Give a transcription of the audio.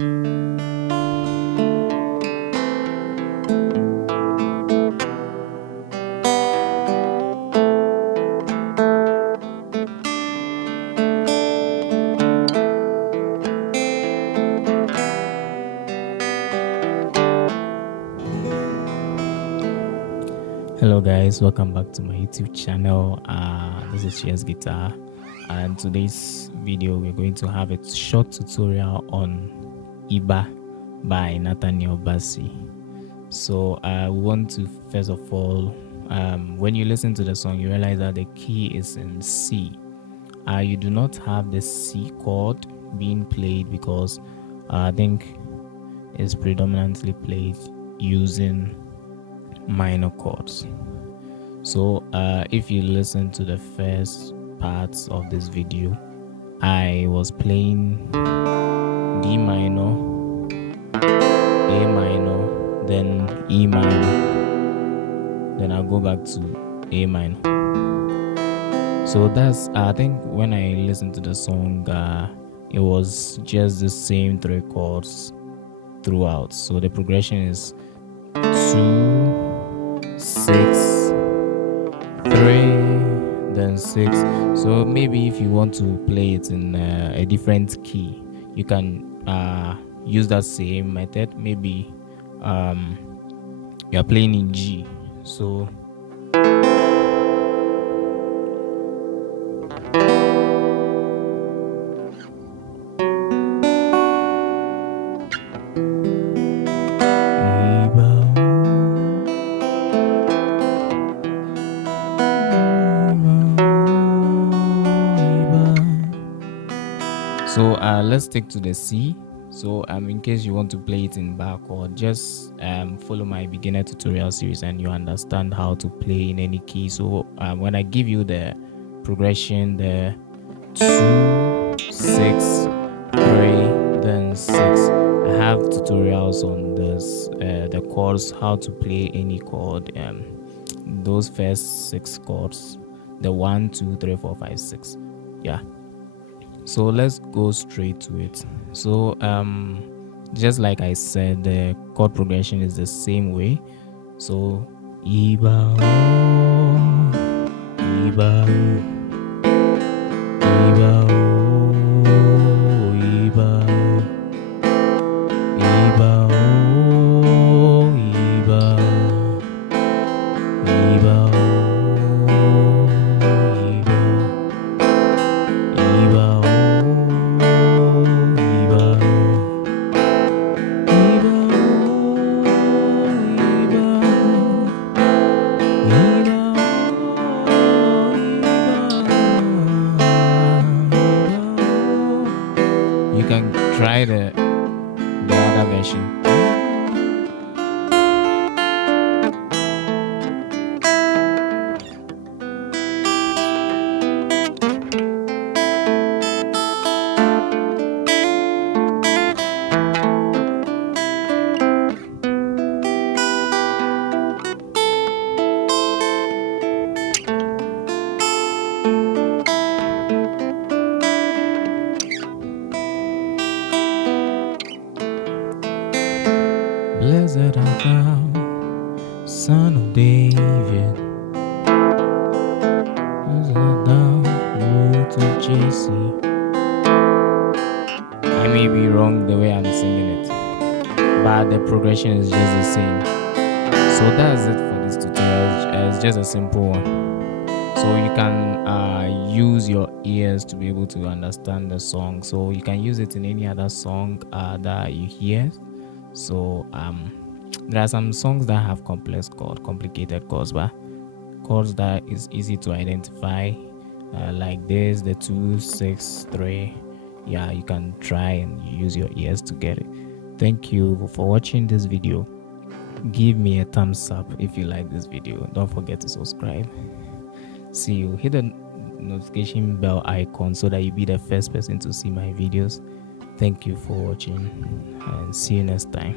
Hello guys, welcome back to my YouTube channel. This is Chords Guitar, and today's video we're going to have a short tutorial on Iba by Nathaniel Bassey. So we want to first of all, when you listen to the song, you realize that the key is in C. You do not have the C chord being played because I think it's predominantly played using minor chords. So if you listen to the first parts of this video, I was playing D minor, A minor, then E minor, then I'll go back to A minor. So that's I think when I listened to the song, it was just the same three chords throughout. So the progression is 2, 6, 3, then 6. So maybe if you want to play it in a different key, you can use that same method. Maybe you're playing in G, so let's stick to the C. So in case you want to play it in bar chord, just follow my beginner tutorial series and you understand how to play in any key. So when I give you the progression, the 2, 6, 3, then 6, I have tutorials on this, the chords, how to play any chord, those first 6 chords, the 1, 2, 3, 4, 5, 6. Yeah. So let's go straight to it. So just like I said, the chord progression is the same way. So Iba, Iba, Iba, Iba, Iba, Iba, Iba. You can try the other version. Blessed art thou, Son of David. Blessed art thou, Root of Jesse. I may be wrong the way I'm singing it, but the progression is just the same. So that's it for this tutorial. It's just a simple one. So you can use your ears to be able to understand the song. So you can use it in any other song that you hear. So there are some songs that have complex chords, complicated chords, but chords that is easy to identify, like this, the 2, 6, 3. Yeah, you can try and use your ears to get it. Thank you for watching this video. Give me a thumbs up if you like this video. Don't forget to subscribe. See you. Hit the notification bell icon so that you be the first person to see my videos. Thank you for watching and see you next time.